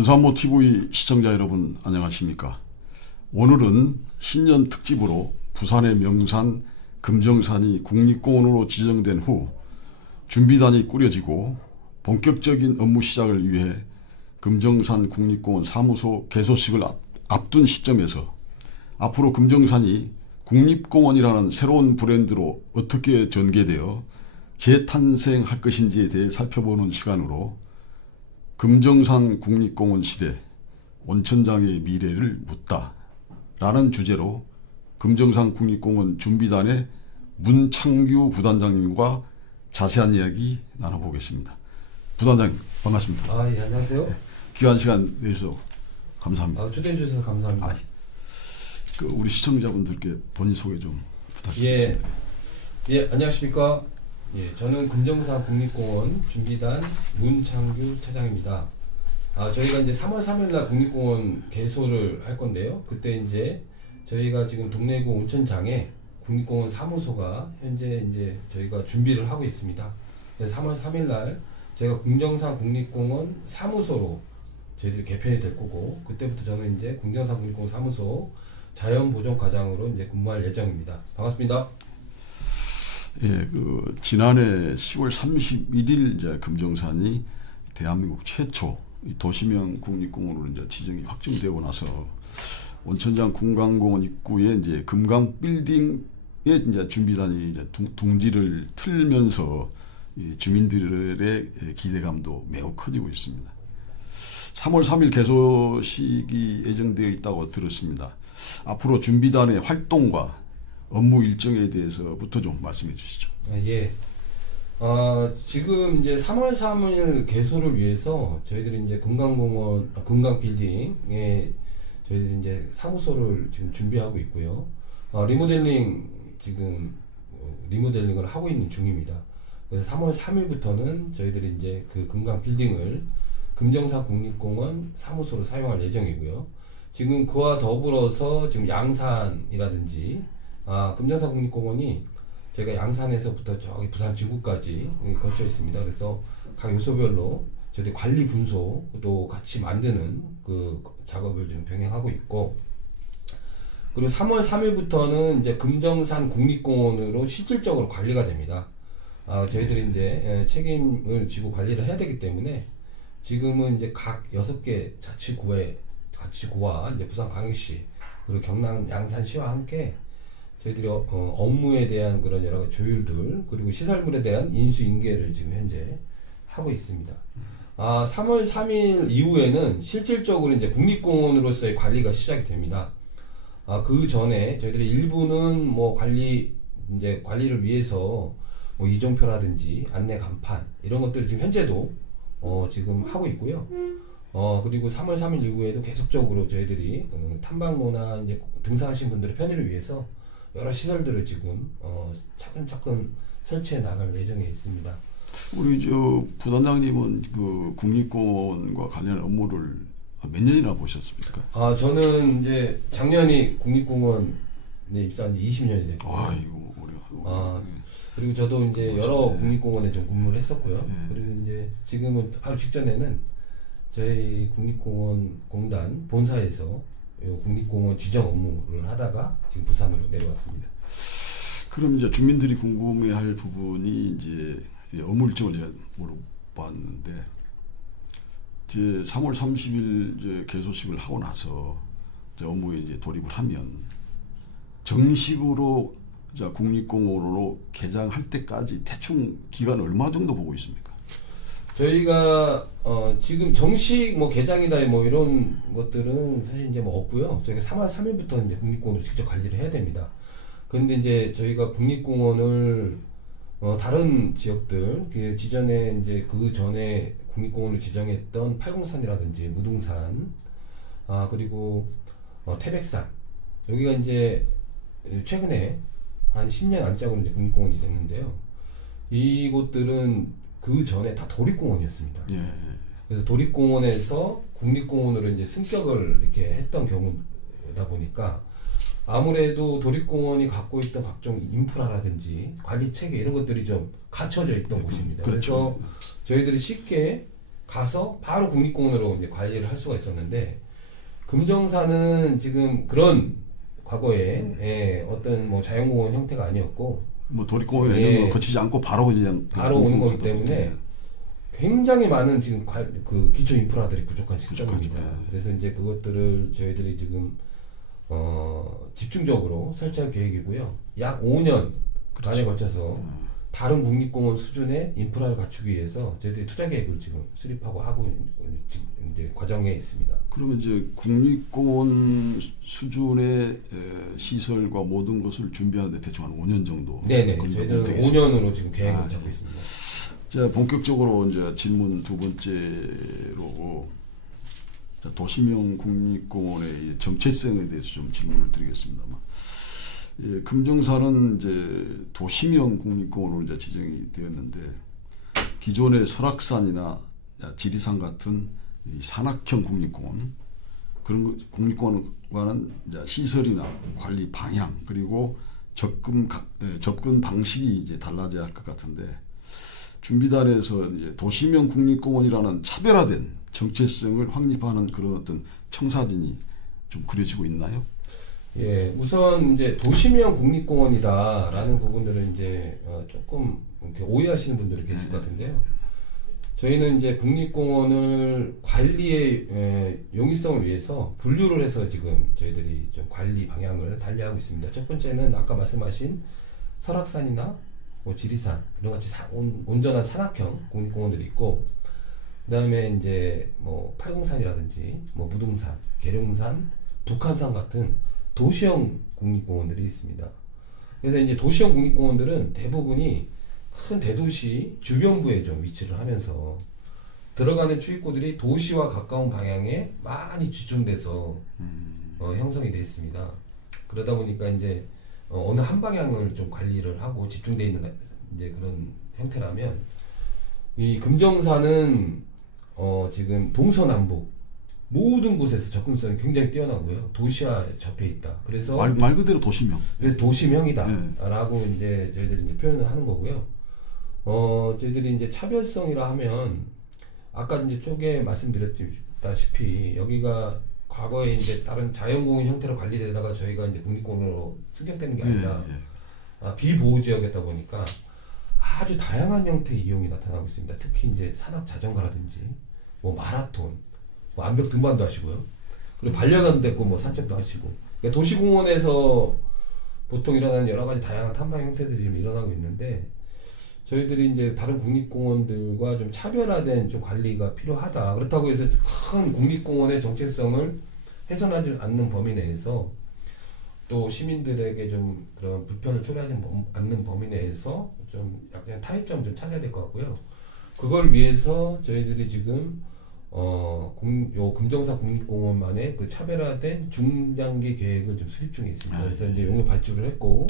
원산모 TV 시청자 여러분 안녕하십니까? 오늘은 신년 특집으로 부산의 명산 금정산이 국립공원으로 지정된 후 준비단이 꾸려지고 본격적인 업무 시작을 위해 금정산 국립공원 사무소 개소식을 앞둔 시점에서 앞으로 금정산이 국립공원이라는 새로운 브랜드로 어떻게 전개되어 재탄생할 것인지에 대해 살펴보는 시간으로 금정산 국립공원 시대 온천장의 미래를 묻다 라는 주제로 금정산 국립공원 준비단의 문창규 부단장님과 자세한 이야기 나눠보겠습니다. 부단장님 반갑습니다. 예, 안녕하세요. 네, 귀한 시간 내주셔서 감사합니다. 초대해 주셔서 감사합니다. 우리 시청자분들께 본인 소개 좀 부탁드리겠습니다. 안녕하십니까. 저는 금정산 국립공원 준비단 문창규 차장입니다. 저희가 이제 3월 3일날 국립공원 개소를 할 건데요. 그때 이제 저희가 지금 동래구 온천장에 국립공원 사무소가 현재 이제 저희가 준비를 하고 있습니다. 그래서 3월 3일날 저희가 금정산 국립공원 사무소로 저희들이 개편이 될 거고, 그때부터 저는 이제 금정산 국립공원 사무소 자연보존과장으로 이제 근무할 예정입니다. 반갑습니다. 지난해 10월 31일 이제 금정산이 대한민국 최초 도시명 국립공원으로 이제 지정이 확정되고 나서 온천장 군강공원 입구에 이제 금강 빌딩에 이제 준비단이 이제 둥지를 틀면서 이 주민들의 기대감도 매우 커지고 있습니다. 3월 3일 개소식이 예정되어 있다고 들었습니다. 앞으로 준비단의 활동과 업무 일정에 대해서부터 좀 말씀해 주시죠. 지금 이제 3월 3일 개소를 위해서 저희들이 이제 금강공원, 금강 빌딩에 저희들이 이제 사무소를 지금 준비하고 있고요. 리모델링을 하고 있는 중입니다. 그래서 3월 3일부터는 저희들이 이제 그 금강 빌딩을 금정산 국립공원 사무소로 사용할 예정이고요. 지금 그와 더불어서 지금 양산이라든지 금정산 국립공원이 저희가 양산에서부터 저기 부산 진구까지 걸쳐 있습니다. 그래서 각 요소별로 저희들 관리 분소도 같이 만드는 그 작업을 지금 병행하고 있고, 그리고 3월 3일부터는 이제 금정산 국립공원으로 실질적으로 관리가 됩니다. 저희들이 이제 책임을 지고 관리를 해야 되기 때문에 지금은 이제 각 6개 자치구와 이제 부산광역시 그리고 경남 양산시와 함께 저희들이 업무에 대한 그런 여러 가지 조율들, 그리고 시설물에 대한 인수인계를 지금 현재 하고 있습니다. 3월 3일 이후에는 실질적으로 이제 국립공원으로서의 관리가 시작이 됩니다. 그 전에 저희들이 일부는 뭐 관리를 위해서 뭐 이정표라든지 안내 간판 이런 것들을 지금 현재도 지금 하고 있고요. 그리고 3월 3일 이후에도 계속적으로 저희들이 탐방로나 이제 등산하신 분들의 편의를 위해서 여러 시설들을 지금 차근차근 설치해 나갈 예정에 있습니다. 우리 부단장님은 그 국립공원과 관련한 업무를 몇 년이나 보셨습니까? 저는 이제 작년이 국립공원에 입사한 지 20년이 됐고. 이거 오래. 그리고 저도 이제 여러 국립공원에 좀 근무를 했었고요. 그리고 이제 지금은 바로 직전에는 저희 국립공원 공단 본사에서 국립공원 지정 업무를 하다가 지금 부산으로 내려왔습니다. 그럼 이제 주민들이 궁금해할 부분이 이제 업무 일정을 제가 물어봤는데, 이제 3월 30일 이제 개소식을 하고 나서 이제 업무에 이제 돌입을 하면 정식으로 이제 국립공원으로 개장할 때까지 대충 기간 얼마 정도 보고 있습니까? 저희가 지금 정식 뭐 개장이다 뭐 이런 것들은 사실 이제 뭐 없고요. 저희가 3월 3일부터 이제 국립공원을 직접 관리를 해야 됩니다. 그런데 이제 저희가 국립공원을 다른 지역들 그 지전에 이제 그 전에 국립공원을 지정했던 팔공산이라든지 무등산, 그리고 태백산, 여기가 이제 최근에 한 10년 안짝으로 이제 국립공원이 됐는데요. 이곳들은 그 전에 다 도립공원이었습니다. 그래서 도립공원에서 국립공원으로 이제 승격을 이렇게 했던 경우다 보니까 아무래도 도립공원이 갖고 있던 각종 인프라라든지 관리 체계 이런 것들이 좀 갖춰져 있던 곳입니다. 그렇죠. 그래서 저희들이 쉽게 가서 바로 국립공원으로 이제 관리를 할 수가 있었는데 금정산은 지금 그런 과거에 어떤 뭐 자연공원 형태가 아니었고 뭐 도립공원 예. 이런 거 거치지 않고 바로 그냥 바로 오는 거기 때문에 굉장히 많은 지금 그 기초 인프라들이 부족한 시점입니다. 부족하죠. 그래서 이제 그것들을 저희들이 지금 집중적으로 설치할 계획이고요. 약 5년 안에 걸쳐서 다른 국립공원 수준의 인프라를 갖추기 위해서 저희들이 투자 계획을 지금 수립하고 하고 지금 이제 과정에 있습니다. 그러면 이제 국립공원 수준의 시설과 모든 것을 준비하는데 대충 한 5년 정도. 네네. 걸린다고 저희들은 되겠습니다. 5년으로 지금 계획을 잡고 예. 있습니다. 자, 본격적으로 이제 질문 두 번째로 자, 도시명 국립공원의 이 정체성에 대해서 좀 질문을 드리겠습니다만, 예, 금정산은 이제 도시명 국립공원으로 이제 지정이 되었는데 기존의 설악산이나 지리산 같은 이 산악형 국립공원 그런 국립공원과는 이제 시설이나 관리 방향 그리고 접근 방식이 이제 달라져야 할 것 같은데. 준비단에서 이제 도시명 국립공원이라는 차별화된 정체성을 확립하는 그런 어떤 청사진이 좀 그려지고 있나요? 예, 우선 이제 도시명 국립공원이다라는 부분들은 이제 조금 이렇게 오해하시는 분들이 계실 것 같은데요. 저희는 이제 국립공원을 관리의 용이성을 위해서 분류를 해서 지금 저희들이 좀 관리 방향을 달리하고 있습니다. 첫 번째는 아까 말씀하신 설악산이나 뭐 지리산 이런 같이 온전한 산악형 국립공원들이 있고, 그다음에 이제 뭐 팔공산이라든지 뭐 무등산, 계룡산, 북한산 같은 도시형 국립공원들이 있습니다. 그래서 이제 도시형 국립공원들은 대부분이 큰 대도시 주변부에 좀 위치를 하면서 들어가는 출입구들이 도시와 가까운 방향에 많이 집중돼서 형성이 되어 있습니다. 그러다 보니까 이제 어느 한 방향을 좀 관리를 하고 집중되어 있는 이제 그런 형태라면, 이 금정산은 지금 동서남북 모든 곳에서 접근성이 굉장히 뛰어나고요. 도시와 접해 있다. 그래서 말 그대로 도시명. 그래서 도시명이다라고 이제 저희들이 이제 표현을 하는 거고요. 저희들이 이제 차별성이라 하면 아까 이제 쪽에 말씀드렸다시피 여기가 과거에 이제 다른 자연공원 형태로 관리되다가 저희가 이제 국립공원으로 승격되는 게 아니라 비보호 지역이다 보니까 아주 다양한 형태의 이용이 나타나고 있습니다. 특히 이제 산악 자전거라든지 뭐 마라톤, 뭐 암벽 등반도 하시고요. 그리고 반려견도 있고 뭐 산책도 하시고. 그러니까 도시공원에서 보통 일어나는 여러 가지 다양한 탐방 형태들이 좀 일어나고 있는데, 저희들이 이제 다른 국립공원들과 좀 차별화된 좀 관리가 필요하다. 그렇다고 해서 큰 국립공원의 정체성을 훼손하지 않는 범위 내에서 또 시민들에게 좀 그런 불편을 초래하지 않는 범위 내에서 좀 약간 타협점을 좀 찾아야 될 것 같고요. 그걸 위해서 저희들이 지금 요 금정산 국립공원만의 그 차별화된 중장기 계획을 좀 수립 중에 있습니다. 그래서 이제 용역 발주를 했고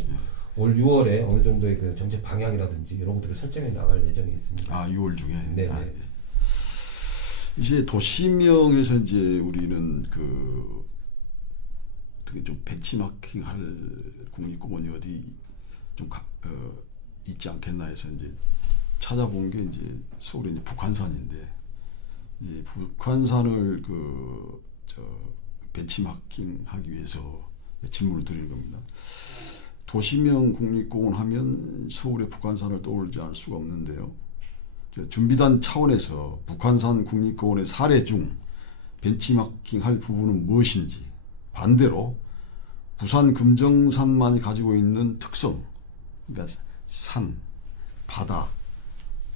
올 6월에 어느 정도의 그 정책 방향이라든지 이런 것들을 설정해 나갈 예정이 있습니다. 6월 중에. 네. 이제 도시명에서 이제 우리는 그 어떻게 좀 벤치마킹할 국립공원이 어디 좀 있지 않겠나 해서 이제 찾아본 게 이제 서울의 이제 북한산인데, 이 북한산을 벤치마킹하기 위해서 질문을 드리는 겁니다. 도시명 국립공원 하면 서울의 북한산을 떠올리지 않을 수가 없는데요. 준비단 차원에서 북한산 국립공원의 사례 중 벤치마킹할 부분은 무엇인지, 반대로 부산 금정산만이 가지고 있는 특성, 그러니까 산, 바다,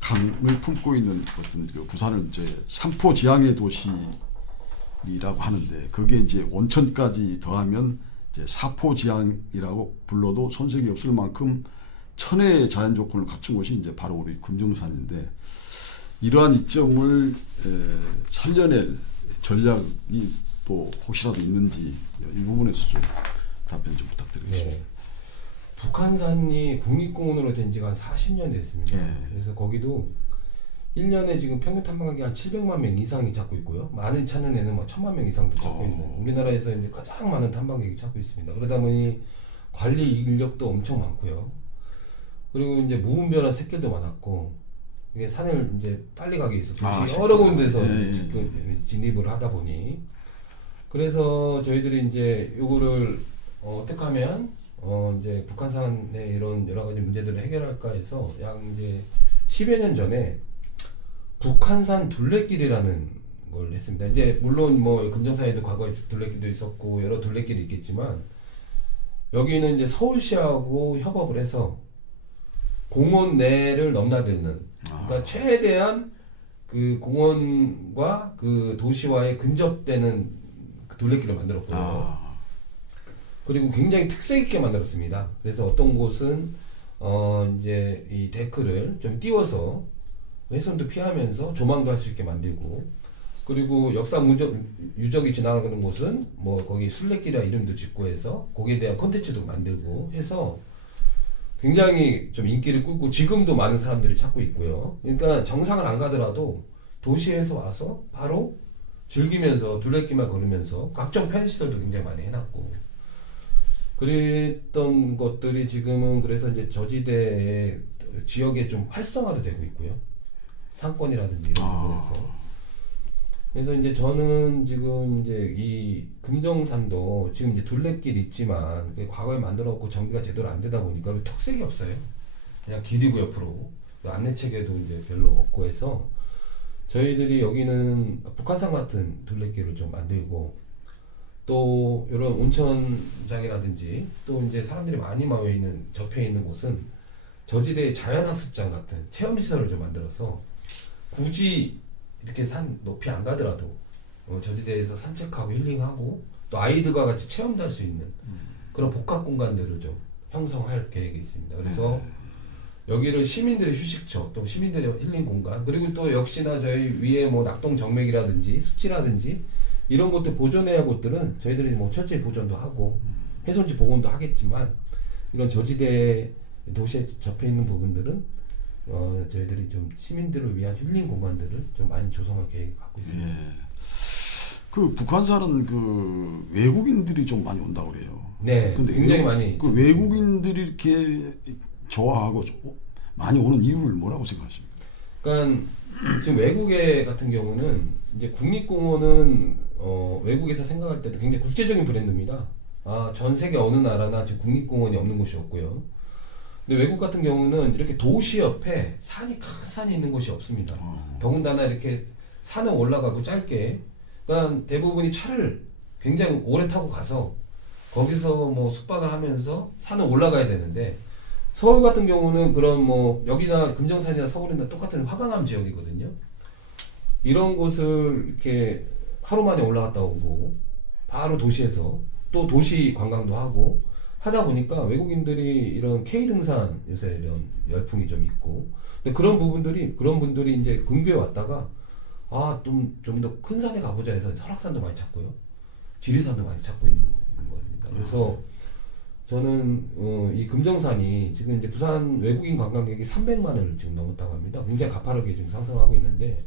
강을 품고 있는 어떤 그 부산을 이제 삼포지향의 도시라고 하는데, 그게 이제 온천까지 더하면 이제 사포지향이라고 불러도 손색이 없을 만큼 천혜의 자연 조건을 갖춘 곳이 이제 바로 우리 금정산인데, 이러한 이점을 살려낼 전략이 또 혹시라도 있는지 이 부분에서 좀 답변 좀 부탁드리겠습니다. 네. 북한산이 국립공원으로 된 지가 한 40년 됐습니다. 그래서 거기도 1년에 지금 평균 탐방객이 한 700만 명 이상이 찾고 있고요. 많이 찾는 애는 막 1000만 명 이상도 찾고 있는, 우리나라에서 이제 가장 많은 탐방객이 찾고 있습니다. 그러다 보니 관리 인력도 엄청 많고요. 그리고 이제 무분별한 샛길도 많았고, 이게 산을 이제 빨리 가기 위해서 아, 도시 여러 군데서 예, 예. 진입을 하다 보니 그래서 저희들이 이제 요거를 어떻게 하면 이제 북한산의 이런 여러 가지 문제들을 해결할까 해서 약 이제 10여 년 전에 북한산 둘레길이라는 걸 했습니다. 이제 물론 뭐 금정산에도 과거에 둘레길도 있었고 여러 둘레길이 있겠지만 여기는 이제 서울시하고 협업을 해서 공원 내를 넘나드는 그러니까 최대한 그 공원과 그 도시와의 근접되는 그 둘레길을 만들었거든요. 그리고 굉장히 특색 있게 만들었습니다. 그래서 어떤 곳은 이제 이 데크를 좀 띄워서 훼손도 피하면서 조망도 할 수 있게 만들고 그리고 역사 유적이 지나가는 곳은 뭐 거기 순례길이라 이름도 짓고 해서 거기에 대한 콘텐츠도 만들고 해서 굉장히 좀 인기를 끌고 지금도 많은 사람들이 찾고 있고요. 그러니까 정상을 안 가더라도 도시에서 와서 바로 즐기면서 둘레길만 걸으면서 각종 편의시설도 굉장히 많이 해놨고 그랬던 것들이 지금은 그래서 이제 저지대의 지역에 좀 활성화도 되고 있고요. 상권이라든지 이런 부분에서. 그래서 이제 저는 지금 이제 이 금정산도 지금 이제 둘레길 있지만 과거에 만들어놓고 정비가 제대로 안 되다 보니까 특색이 없어요. 그냥 길이고 옆으로 안내 체계도 이제 별로 없고 해서 저희들이 여기는 북한산 같은 둘레길을 좀 만들고 또 이런 온천장이라든지 또 이제 사람들이 많이 모여 있는 접해 있는 곳은 저지대의 자연학습장 같은 체험 시설을 좀 만들어서 굳이 이렇게 산 높이 안 가더라도 저지대에서 산책하고 힐링하고 또 아이들과 같이 체험도 할 수 있는 그런 복합 공간들을 좀 형성할 계획이 있습니다. 그래서 여기를 시민들의 휴식처 또 시민들의 힐링 공간 그리고 또 역시나 저희 위에 뭐 낙동 정맥이라든지 습지라든지 이런 것들 보존해야 할 곳들은 저희들이 뭐 철저히 보존도 하고 훼손지 복원도 하겠지만 이런 저지대 도시에 접해 있는 부분들은 저희들이 좀 시민들을 위한 힐링 공간들을 좀 많이 조성할 계획을 갖고 있습니다. 예. 그 북한산은 그 외국인들이 좀 많이 온다고 그래요. 네, 근데 굉장히 많이. 그 외국인들이 이렇게 좋아하고 많이 오는 이유를 뭐라고 생각하십니까? 그러니까 지금 외국에 같은 경우는 이제 국립공원은 외국에서 생각할 때도 굉장히 국제적인 브랜드입니다. 전 세계 어느 나라나 지금 국립공원이 없는 곳이 없고요. 근데 외국 같은 경우는 이렇게 도시 옆에 큰 산이 있는 곳이 없습니다. 더군다나 이렇게 산에 올라가고 짧게, 그러니까 대부분이 차를 굉장히 오래 타고 가서 거기서 뭐 숙박을 하면서 산에 올라가야 되는데 서울 같은 경우는 그런 뭐 여기나 금정산이나 서울이나 똑같은 화강암 지역이거든요. 이런 곳을 이렇게 하루 만에 올라갔다 오고 바로 도시에서 또 도시 관광도 하고 하다 보니까 외국인들이 이런 K 등산 요새 이런 열풍이 좀 있고 근데 그런 분들이 이제 근교에 왔다가 좀 더 큰 산에 가보자 해서 설악산도 많이 찾고요. 지리산도 많이 찾고 있는 겁니다. 그래서 저는 이 금정산이 지금 이제 부산 외국인 관광객이 300만을 지금 넘었다고 합니다. 굉장히 가파르게 지금 상승하고 있는데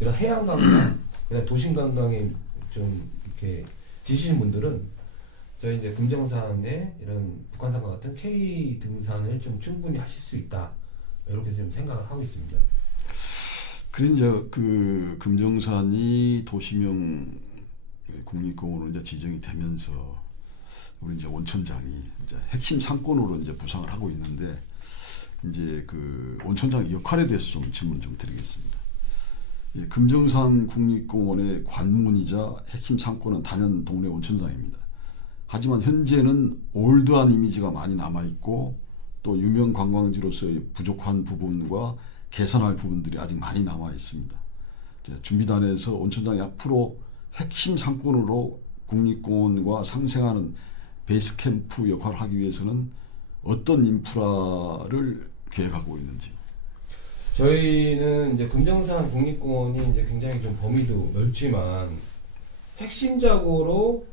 이런 해양 관광, 그냥 도심 관광에 좀 이렇게 지시는 분들은 저희 이제 금정산에 이런 북한산과 같은 K 등산을 좀 충분히 하실 수 있다 이렇게 좀 생각을 하고 있습니다. 그래 이제 그 금정산이 도시명 국립공원으로 이제 지정이 되면서 우리 이제 온천장이 이제 핵심 상권으로 이제 부상을 하고 있는데 이제 그 온천장의 역할에 대해서 좀 질문 좀 드리겠습니다. 예, 금정산 국립공원의 관문이자 핵심 상권은 단연 동네 온천장입니다. 하지만 현재는 올드한 이미지가 많이 남아 있고 또 유명 관광지로서의 부족한 부분과 개선할 부분들이 아직 많이 남아 있습니다. 준비단에서 온천장이 앞으로 핵심 상권으로 국립공원과 상생하는 베이스 캠프 역할을 하기 위해서는 어떤 인프라를 계획하고 있는지. 저희는 이제 금정산 국립공원이 이제 굉장히 좀 범위도 넓지만 핵심적으로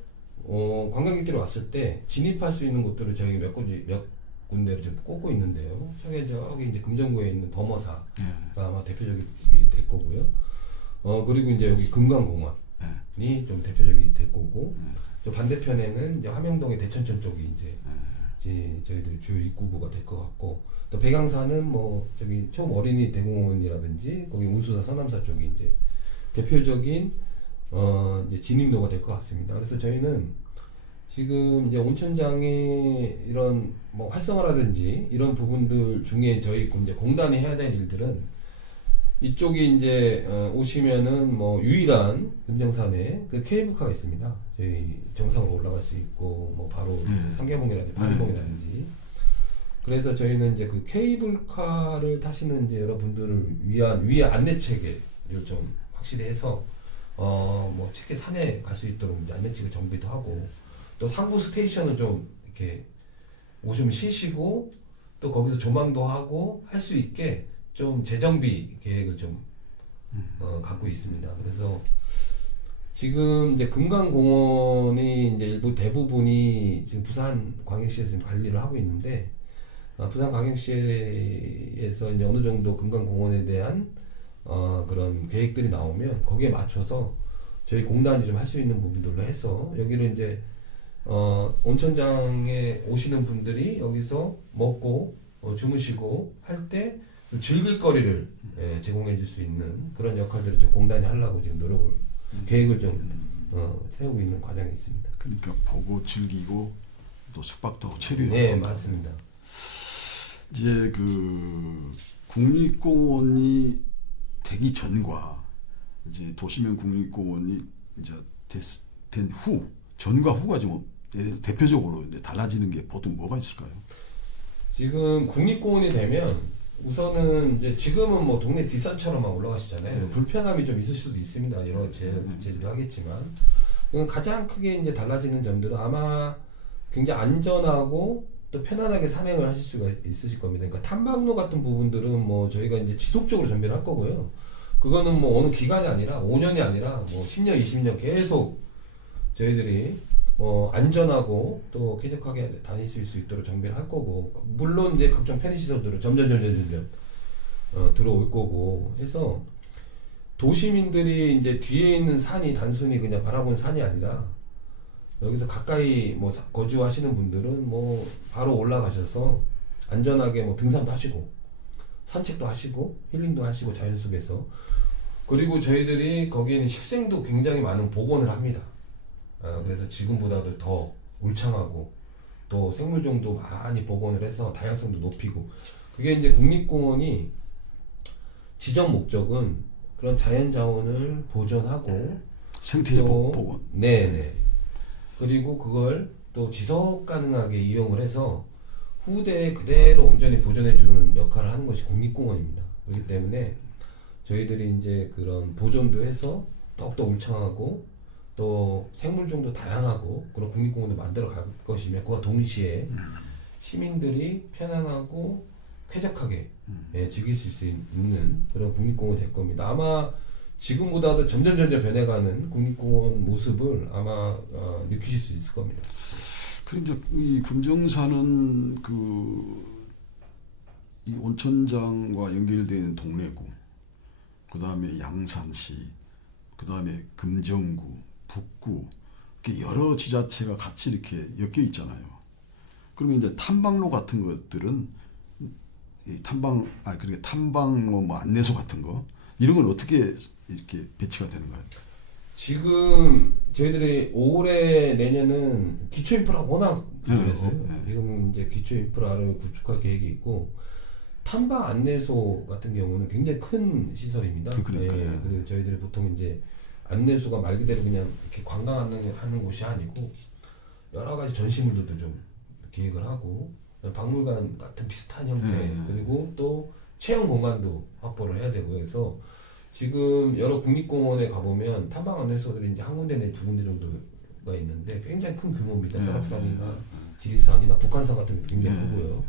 관광객들이 왔을 때 진입할 수 있는 곳들을 저희 몇 군데를 좀 꼽고 있는데요. 저기 이제 금정구에 있는 범어사가 아마 대표적이 될 거고요. 그리고 이제 여기 금강공원이 좀 대표적이 될 거고, 저 반대편에는 이제 화명동의 대천천 쪽이 이제 저희들이 주요 입구부가 될 것 같고, 또 백양사는 뭐 저기 초어린이 대공원이라든지 거기 운수사 서남사 쪽이 이제 대표적인 이제 진입로가 될 것 같습니다. 그래서 저희는 지금 이제 온천장의 이런 뭐 활성화라든지 이런 부분들 중에 저희 이제 공단이 해야 될 일들은 이쪽이 이제 오시면은 뭐 유일한 금정산에 그 케이블카가 있습니다. 저희 정상으로 올라갈 수 있고 뭐 바로 상계봉이라든지 파리봉이라든지. 그래서 저희는 이제 그 케이블카를 타시는 이제 여러분들을 위한 위의 안내 체계를 좀 확실히 해서 뭐 쉽게 산에 갈 수 있도록 이제 안내 체계 정비도 하고, 또 상부 스테이션을 좀 이렇게 오시면 쉬시고 또 거기서 조망도 하고 할 수 있게 좀 재정비 계획을 좀 갖고 있습니다. 그래서 지금 이제 금강공원이 이제 일부 대부분이 지금 부산광역시에서 지금 관리를 하고 있는데, 부산광역시에서 이제 어느 정도 금강공원에 대한 그런 계획들이 나오면 거기에 맞춰서 저희 공단이 좀 할 수 있는 부분들로 해서 여기를 이제 온천장에 오시는 분들이 여기서 먹고 주무시고 할 때 즐길 거리를 제공해 줄 수 있는 그런 역할들을 좀 공단이 하려고 지금 노력을 계획을 좀 세우고 있는 과정이 있습니다. 그러니까 보고 즐기고 또 숙박도 하고 체류하고. 네, 맞습니다. 이제 그 국립공원이 되기 전과 이제 도시명 국립공원이 이제 된 후, 전과 후가 좀 대표적으로 이제 달라지는 게 보통 뭐가 있을까요? 지금 국립공원이 되면 우선은 이제 지금은 뭐 동네 뒷산처럼만 올라가시잖아요. 불편함이 좀 있을 수도 있습니다. 여러 제지도 하겠지만 가장 크게 이제 달라지는 점들은 아마 굉장히 안전하고 또 편안하게 산행을 하실 수가 있으실 겁니다. 그러니까 탐방로 같은 부분들은 뭐 저희가 이제 지속적으로 준비를 할 거고요. 그거는 뭐 어느 기간이 아니라 5년이 아니라 뭐 10년, 20년 계속 저희들이 뭐 안전하고 또 쾌적하게 다니실 수 있도록 정비를 할 거고, 물론 이제 각종 편의시설들을 점점 들어올 거고 해서 도시민들이 이제 뒤에 있는 산이 단순히 그냥 바라보는 산이 아니라 여기서 가까이 뭐 거주하시는 분들은 뭐 바로 올라가셔서 안전하게 뭐 등산도 하시고 산책도 하시고 힐링도 하시고 자연 속에서, 그리고 저희들이 거기에는 식생도 굉장히 많은 복원을 합니다. 그래서 지금보다도 더 울창하고 또 생물종도 많이 복원을 해서 다양성도 높이고, 그게 이제 국립공원이 지정 목적은 그런 자연 자원을 보존하고 생태 복원. 네네. 그리고 그걸 또 지속 가능하게 이용을 해서 후대에 그대로 온전히 보존해주는 역할을 하는 것이 국립공원입니다. 그렇기 때문에 저희들이 이제 그런 보존도 해서 더욱더 울창하고 또 생물종도 다양하고 그런 국립공원을 만들어 갈 것이며, 그와 동시에 시민들이 편안하고 쾌적하게 즐길 수 있는 그런 국립공원이 될 겁니다. 아마 지금보다도 점점 변해가는 국립공원 모습을 아마 느끼실 수 있을 겁니다. 그런데 이 금정산은 이 온천장과 연결되는 동래구, 그 다음에 양산시, 그 다음에 금정구, 북구, 이렇게 여러 지자체가 같이 이렇게 엮여 있잖아요. 그러면 이제 탐방로 같은 것들은 그러니까 탐방로 뭐 안내소 같은 거 이런 건 어떻게 이렇게 배치가 되는가요? 지금 저희들이 올해 내년은 기초 인프라 워낙 부족했어요. 지금 이제 기초 인프라를 구축할 계획이 있고, 탐방 안내소 같은 경우는 굉장히 큰 시설입니다. 그러니까요. 그래서 저희들이 보통 이제 안내소가 말 그대로 그냥 이렇게 관광하는 곳이 아니고 여러 가지 전시물들도 좀 기획을 하고 박물관 같은 비슷한 형태, 그리고 또 체험 공간도 확보를 해야 되고 해서 지금 여러 국립공원에 가보면 탐방 안내소들이 이제 한 군데 내 두 군데 정도가 있는데 굉장히 큰 규모입니다. 설악산이나 지리산이나 북한산 같은 게 굉장히 크고요.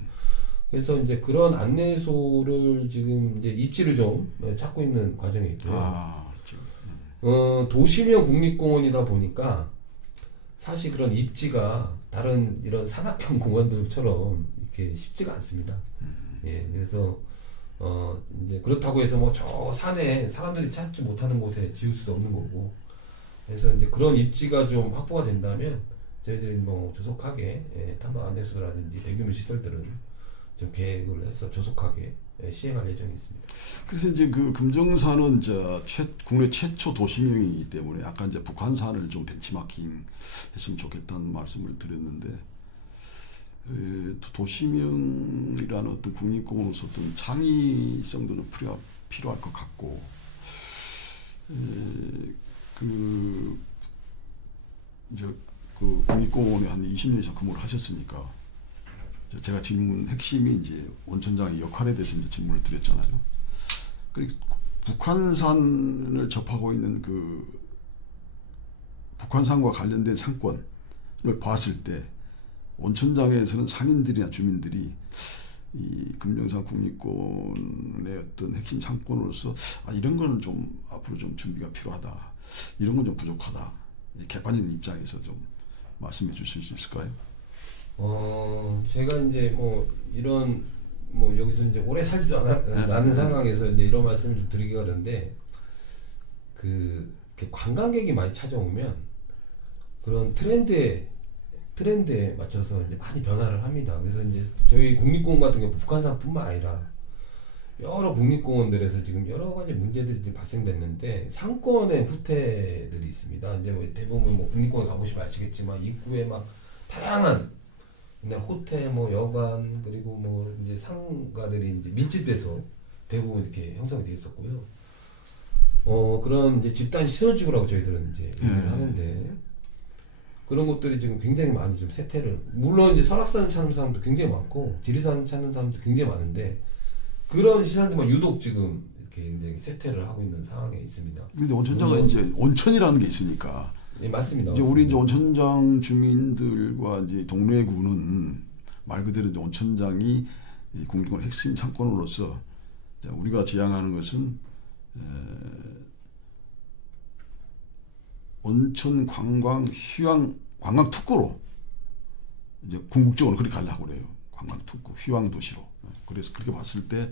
그래서 이제 그런 안내소를 지금 이제 입지를 좀 찾고 있는 과정에 있고요. 도시명 국립공원이다 보니까 사실 그런 입지가 다른 이런 산악형 공원들처럼 이렇게 쉽지가 않습니다. 그래서 이제 그렇다고 해서 뭐 저 산에 사람들이 찾지 못하는 곳에 지을 수도 없는 거고, 그래서 이제 그런 입지가 좀 확보가 된다면 저희들이 뭐 조속하게 탐방 안내소라든지 대규모 시설들은 좀 계획을 해서 조속하게 시행할 예정이 있습니다. 그래서 이제 그 금정산은 국내 최초 도시명이기 때문에 약간 이제 북한산을 좀 벤치마킹 했으면 좋겠다는 말씀을 드렸는데, 도시명이라는 어떤 국립공원으로서 어떤 창의성도 좀 필요할 것 같고, 이제 그 국립공원에 한 20년 이상 근무를 하셨으니까, 제가 질문 핵심이 이제 원천장의 역할에 대해서 이제 질문을 드렸잖아요. 그리고 북한산을 접하고 있는 그 북한산과 관련된 상권을 봤을 때 원천장에서는 상인들이나 주민들이 이 금정산 국립공원의 어떤 핵심 상권으로서 이런 거는 좀 앞으로 좀 준비가 필요하다, 이런 건 좀 부족하다, 객관적인 입장에서 좀 말씀해 주실 수 있을까요? 제가 이제 뭐 이런 뭐 여기서 이제 오래 살지도 않은 상황에서 이제 이런 말씀을 좀 드리기가 그런데, 이렇게 관광객이 많이 찾아오면 그런 트렌드에 맞춰서 이제 많이 변화를 합니다. 그래서 이제 저희 국립공원 같은 경우 북한산뿐만 아니라 여러 국립공원들에서 지금 여러 가지 문제들이 지금 발생됐는데, 상권의 후퇴들이 있습니다. 이제 뭐 대부분 뭐 국립공원 가보시면 아시겠지만 입구에 막 다양한 옛날 호텔, 뭐 여관, 그리고 뭐 이제 상가들이 이제 밀집돼서 대부분 이렇게 형성이 되어 있었고요. 그런 이제 집단 시설지구라고 저희들은 이제 얘기를 하는데, 그런 것들이 지금 굉장히 많이 좀 세태를, 물론 이제 설악산 찾는 사람도 굉장히 많고 지리산 찾는 사람도 굉장히 많은데, 그런 시설들만 유독 지금 이렇게 굉장히 세태를 하고 있는 상황에 있습니다. 근데 원천장은 이제 온천이라는 게 있으니까. 예, 맞습니다. 이제 우리 이제 온천장 주민들과 이제 동래구는 말 그대로 이제 온천장이 이 국립공원 핵심 상권으로서 우리가 지향하는 것은 온천 관광 휴양 관광 특구로 이제 궁극적으로 그렇게 가려고 그래요. 관광 특구 휴양 도시로. 그래서 그렇게 봤을 때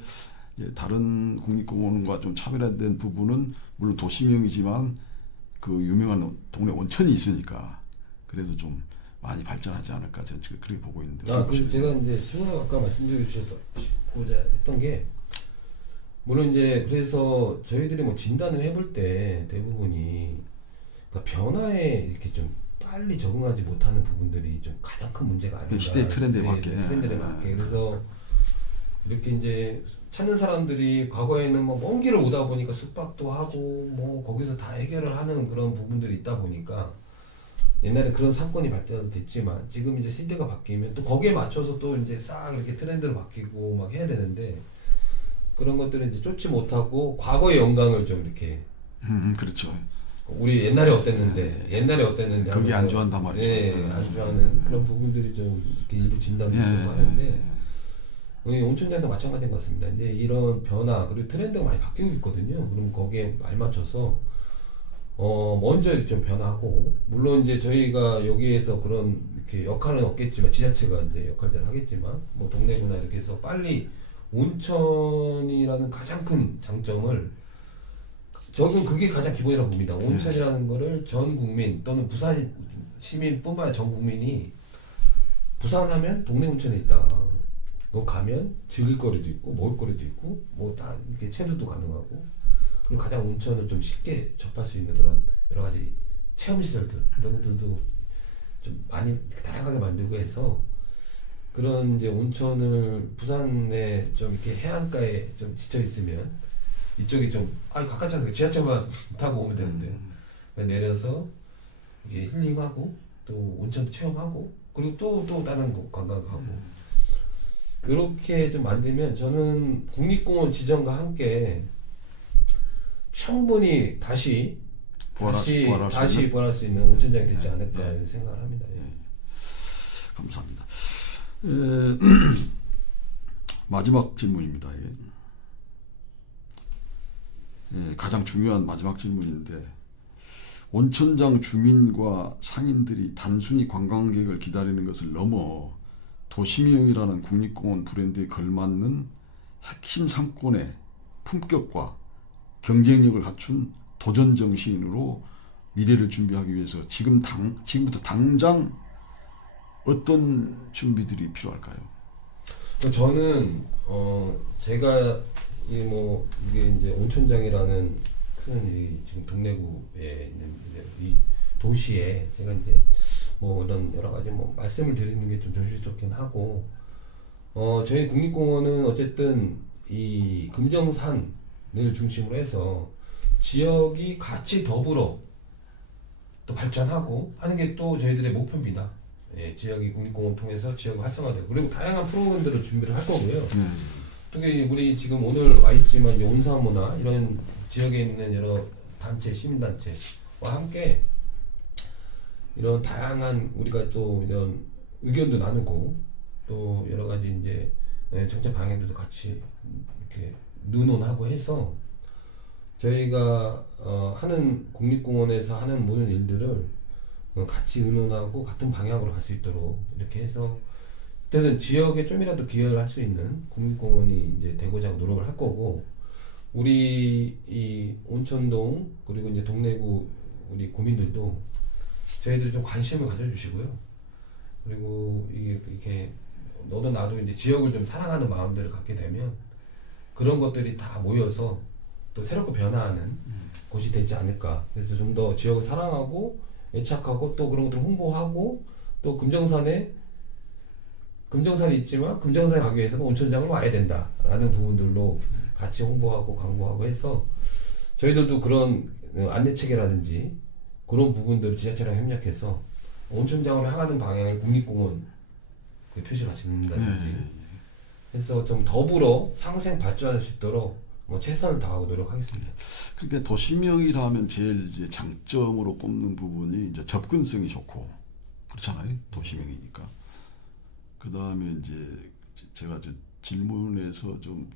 이제 다른 국립공원과 좀 차별화된 부분은 물론 도시명이지만 그 유명한 동네 온천이 있으니까 그래도 좀 많이 발전하지 않을까, 저는 지금 그렇게 보고 있는데. 그래서 제가 이제 추가 아까 말씀드리고자 했던 게, 물론 이제 그래서 저희들이 뭐 진단을 해볼 때 대부분이 그러니까 변화에 이렇게 좀 빨리 적응하지 못하는 부분들이 좀 가장 큰 문제가 아닌가. 시대 트렌드에 맞게. 트렌드에 맞게. 그래서 이렇게 이제 찾는 사람들이 과거에는 뭐 먼 길을 오다 보니까 숙박도 하고 뭐 거기서 다 해결을 하는 그런 부분들이 있다 보니까 옛날에 그런 상권이 발달됐지만, 지금 이제 세대가 바뀌면 또 거기에 맞춰서 또 이제 싹 이렇게 트렌드로 바뀌고 막 해야 되는데, 그런 것들은 이제 쫓지 못하고 과거의 영광을 좀 이렇게 그렇죠. 우리 옛날에 어땠는데 그게 안 좋아한단 말이죠. 예, 안 좋아하는 그런 부분들이 좀 이렇게 일부 진단이 좀 하는데, 온천장도 마찬가지인 것 같습니다. 이제 이런 변화 그리고 트렌드가 많이 바뀌고 있거든요. 그럼 거기에 알맞춰서 먼저 좀 변화하고, 물론 이제 저희가 여기에서 그런 이렇게 역할은 없겠지만 지자체가 이제 역할들을 하겠지만, 뭐 동네구나 이렇게 해서 빨리 온천이라는 가장 큰 장점을, 저는 그게 가장 기본이라고 봅니다. 온천이라는 거를 전 국민 또는 부산 시민뿐만 아니라 전 국민이 부산하면 동네 온천에 있다. 거 가면 즐길 거리도 있고 먹을 거리도 있고 뭐 다 이렇게 체류도 가능하고, 그리고 가장 온천을 좀 쉽게 접할 수 있는 그런 여러 가지 체험 시설들, 이런 것들도 좀 많이 다양하게 만들고 해서, 그런 이제 온천을 부산에 좀 이렇게 해안가에 좀 지쳐 있으면 이쪽이 좀 가깝지 않습니까? 지하철만 타고 오면 되는데 내려서 이게 힐링하고 또 온천 체험하고 그리고 또 다른 곳 관광하고, 이렇게 좀 만들면 저는 국립공원 지정과 함께 충분히 다시 부활할 수 있는 온천장이 되지 않을까 생각을 합니다. 감사합니다. 마지막 질문입니다. 가장 중요한 마지막 질문인데, 온천장 주민과 상인들이 단순히 관광객을 기다리는 것을 넘어 도시명이라는 국립공원 브랜드에 걸맞는 핵심 상권의 품격과 경쟁력을 갖춘 도전 정신으로 미래를 준비하기 위해서 지금부터 당장 어떤 준비들이 필요할까요? 저는 제가 이게 이제 온천장이라는 큰 이 지금 동래구에 있는 이제 이 도시에 제가 이제 뭐 이런 여러 가지 뭐 말씀을 드리는 게 좀 조심스럽긴 하고 저희 국립공원은 어쨌든 이 금정산을 중심으로 해서 지역이 같이 더불어 또 발전하고 하는 게 또 저희들의 목표입니다. 예, 지역이 국립공원 통해서 지역이 활성화되고 그리고 다양한 프로그램들을 준비를 할 거고요. 특히 우리 지금 오늘 와 있지만 이제 온사모나 이런 지역에 있는 여러 단체, 시민단체와 함께 이런 다양한 우리가 또 이런 의견도 나누고 또 여러 가지 이제 정책 방향들도 같이 이렇게 의논하고 해서 저희가 하는 국립공원에서 하는 모든 일들을 같이 의논하고 같은 방향으로 갈 수 있도록 이렇게 해서 어쨌든 지역에 좀이라도 기여를 할 수 있는 국립공원이 이제 되고자 하고 노력을 할 거고 우리 이 온천동 그리고 이제 동래구 우리 구민들도 저희들이 좀 관심을 가져주시고요. 그리고 이게 이렇게 너도 나도 이제 지역을 좀 사랑하는 마음들을 갖게 되면 그런 것들이 다 모여서 또 새롭게 변화하는 곳이 되지 않을까. 그래서 좀 더 지역을 사랑하고 애착하고 또 그런 것들을 홍보하고 또 금정산이 있지만 금정산에 가기 위해서는 온천장을 와야 된다라는 부분들로 같이 홍보하고 광고하고 해서 저희들도 그런 안내 체계라든지 그런 부분들을 지자체랑 협력해서 온천장으로 향하는 방향을 국립공원 그 표시를 같이 넣는다든지 해서 좀 더불어 상생 발전할 수 있도록 뭐 최선을 다하고 노력하겠습니다. 그러니까 도시명이라면 제일 이제 장점으로 꼽는 부분이 이제 접근성이 좋고 그렇잖아요. 도시명이니까. 그 다음에 이제 제가 이제 질문에서 좀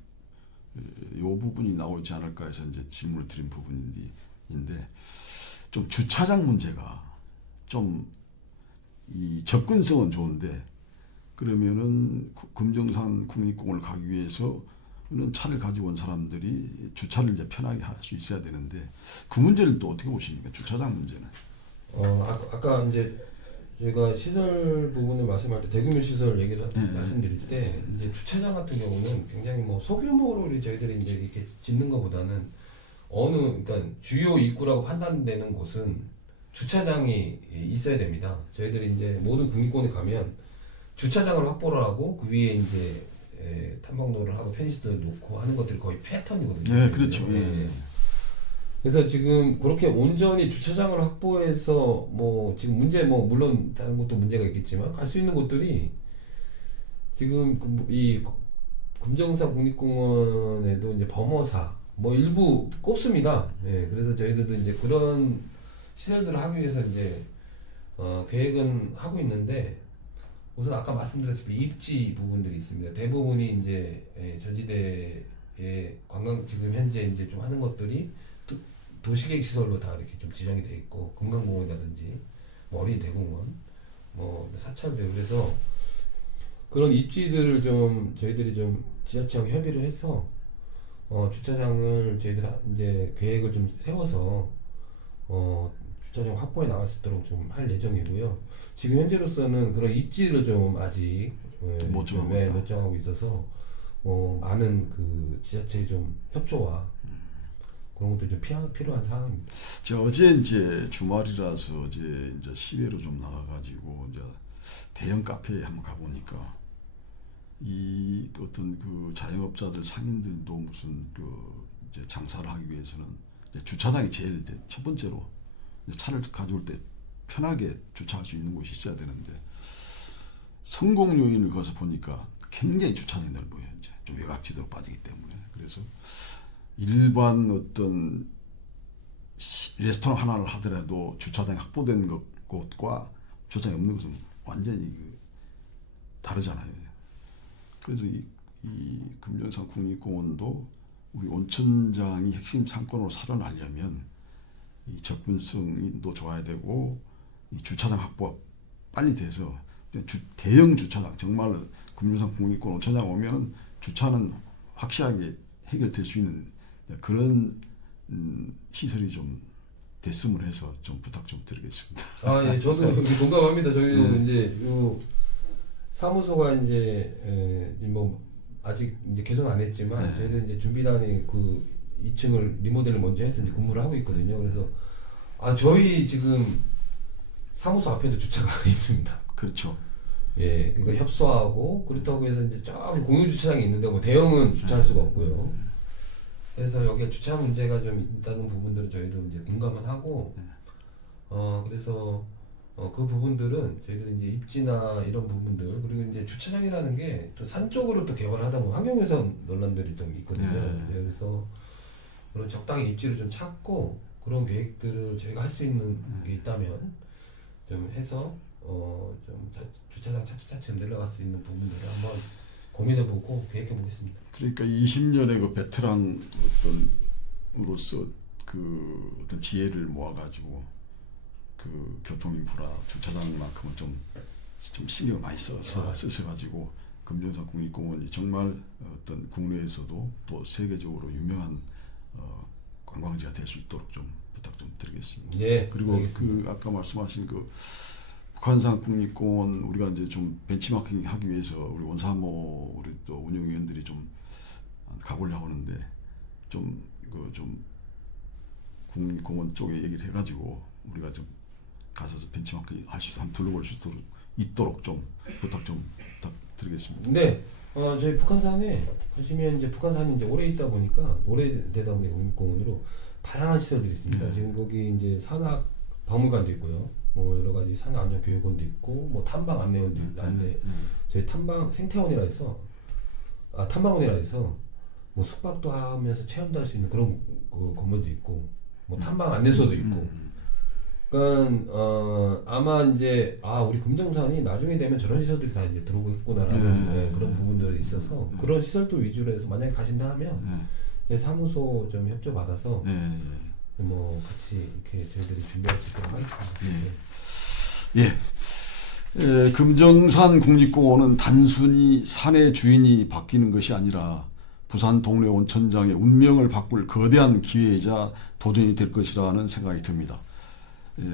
이 부분이 나오지 않을까 해서 이제 질문을 드린 부분인데 좀 주차장 문제가 좀 이 접근성은 좋은데 그러면은 금정산 국립공원을 가기 위해서는 차를 가지고 온 사람들이 주차를 이제 편하게 할 수 있어야 되는데 그 문제는 또 어떻게 보십니까? 주차장 문제는. 아까 이제 제가 시설 부분을 말씀할 때 대규모 시설 얘기를 말씀드릴 때 이제 주차장 같은 경우는 굉장히 뭐 소규모로 저희들이 이제 이렇게 짓는 것보다는 그러니까 주요 입구라고 판단되는 곳은 주차장이 있어야 됩니다. 저희들이 이제 모든 국립공원에 가면 주차장을 확보를 하고 그 위에 이제 탐방로를 하고 편의시설을 놓고 하는 것들이 거의 패턴이거든요. 네, 그렇죠. 그래서 지금 그렇게 온전히 주차장을 확보해서 뭐 지금 문제 뭐 물론 다른 것도 문제가 있겠지만 갈 수 있는 곳들이 지금 이 금정산 국립공원에도 이제 범어사 뭐 일부 꼽습니다. 예, 그래서 저희들도 이제 그런 시설들을 하기 위해서 이제 계획은 하고 있는데 우선 아까 말씀드렸다시피 입지 부분들이 있습니다. 대부분이 이제 저지대에 관광 지금 현재 이제 좀 하는 것들이 도시계획 시설로 다 이렇게 좀 지정이 돼 있고 금강공원이라든지 뭐 어린이 대공원, 뭐 사찰대 그래서 그런 입지들을 좀 저희들이 좀 지자체하고 협의를 해서 주차장을 저희들 이제 계획을 좀 세워서 주차장 확보해 나갈 수 있도록 좀 할 예정이고요. 지금 현재로서는 그런 입지를 좀 아직 못 정하고 있어서 많은 그 지자체의 좀 협조와 그런 것도 좀 필요한 상황입니다. 제가 어제 이제 주말이라서 이제 시외로 좀 나가가지고 이제 대형 카페에 한번 가보니까 이 어떤 그 자영업자들 상인들도 무슨 그 이제 장사를 하기 위해서는 이제 주차장이 제일 이제 첫 번째로 차를 가져올 때 편하게 주차할 수 있는 곳이 있어야 되는데 성공 요인을 거기서 보니까 굉장히 주차장이 넓어요. 이제 좀 외곽지대로 빠지기 때문에 그래서 일반 어떤 레스토랑 하나를 하더라도 주차장이 확보된 곳과 주차장이 없는 것은 완전히 다르잖아요. 그래서 이 금정산 국립공원도 우리 온천장이 핵심 상권으로 살아나려면 이 접근성도 좋아야 되고 이 주차장 확보가 빨리 돼서 대형 주차장 정말 금정산 국립공원 온천장 오면 주차는 확실하게 해결될 수 있는 그런 시설이 좀 됐으면 해서 좀 부탁 좀 드리겠습니다. 예, 저도 동감합니다. 저희도 이제 사무소가 이제 뭐 아직 이제 개선 안 했지만 저희들 이제 준비단이 그 2층을 리모델을 먼저 해서 이제 근무를 하고 있거든요. 그래서 저희 지금 사무소 앞에도 주차가 있습니다. 그렇죠. 예, 그러니까 협소하고 그렇다고 해서 이제 저기 공유 주차장이 있는데 뭐 대형은 주차할 수가 없고요. 그래서 여기에 주차 문제가 좀 있다는 부분들은 저희도 이제 공감은 하고, 그래서 그 부분들은 저희들이 이제 입지나 이런 부분들, 그리고 이제 주차장이라는 게 또 산 쪽으로 또 개발하다 보면 환경훼손 논란들이 좀 있거든요. 그래서 그런 적당히 입지를 좀 찾고 그런 계획들을 저희가 할 수 있는 게 있다면 좀 해서 좀 주차장 차츰 내려갈 수 있는 부분들을 한번 고민해보고 계획해보겠습니다. 그러니까 20년의 그 베테랑 어떤으로서 그 어떤 지혜를 모아가지고 그 교통 인프라 주차장만큼은 좀 신경을 많이 쓰셔가지고 금정산 국립공원이 정말 어떤 국내에서도 또 세계적으로 유명한 관광지가 될 수 있도록 좀 부탁 좀 드리겠습니다. 네, 그리고 알겠습니다. 그 아까 말씀하신 그 북한산 국립공원 우리가 이제 좀 벤치마킹 하기 위해서 우리 원사모 우리 또 운영위원들이 좀 가보려고 하는데 좀 국립공원 쪽에 얘기를 해가지고 우리가 좀 가서 벤치마킹 할 수 한번 둘러볼 수 있도록 좀 부탁 좀 부탁드리겠습니다. 네, 저희 북한산에 가시면 이제 북한산이 이제 오래 있다 보니까 오래되다 보니까 국립공원으로 다양한 시설들이 있습니다. 지금 거기 이제 산악 박물관도 있고요. 뭐 여러 가지 산악 안전 교육원도 있고 뭐 탐방 안내원도 저희 탐방 생태원이라 해서 탐방원이라 해서 뭐 숙박도 하면서 체험도 할 수 있는 그런 그 건물도 있고 뭐 탐방 안내소도 있고. 그러니까 아마 이제 우리 금정산이 나중에 되면 저런 시설들이 다 이제 들어오겠구나라는 그런 부분들이 있어서 그런 시설들 위주로 해서 만약에 가신다 하면 사무소 좀 협조 받아서 뭐 같이 이렇게 저희들이 준비할 수 있도록 하겠습니다. 금정산 국립공원은 단순히 산의 주인이 바뀌는 것이 아니라 부산 동래 온천장의 운명을 바꿀 거대한 기회이자 도전이 될 것이라는 생각이 듭니다.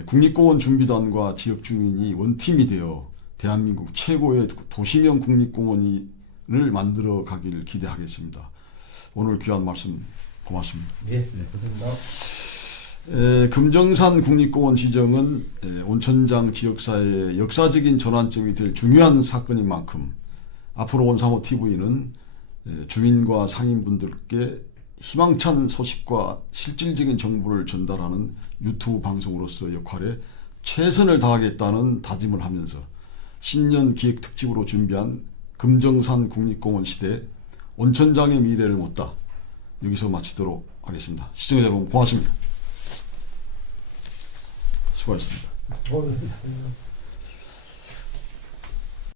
국립공원 준비단과 지역 주민이 원팀이 되어 대한민국 최고의 도시명 국립공원을 만들어 가기를 기대하겠습니다. 오늘 귀한 말씀 고맙습니다. 감사합니다. 금정산 국립공원 지정은 온천장 지역사회의 역사적인 전환점이 될 중요한 사건인 만큼 앞으로 원사모 TV는 주민과 상인분들께 희망찬 소식과 실질적인 정보를 전달하는 유튜브 방송으로서 역할에 최선을 다하겠다는 다짐을 하면서 신년 기획 특집으로 준비한 금정산 국립공원 시대 온천장의 미래를 묻다 여기서 마치도록 하겠습니다. 시청자 여러분 고맙습니다. 수고하셨습니다.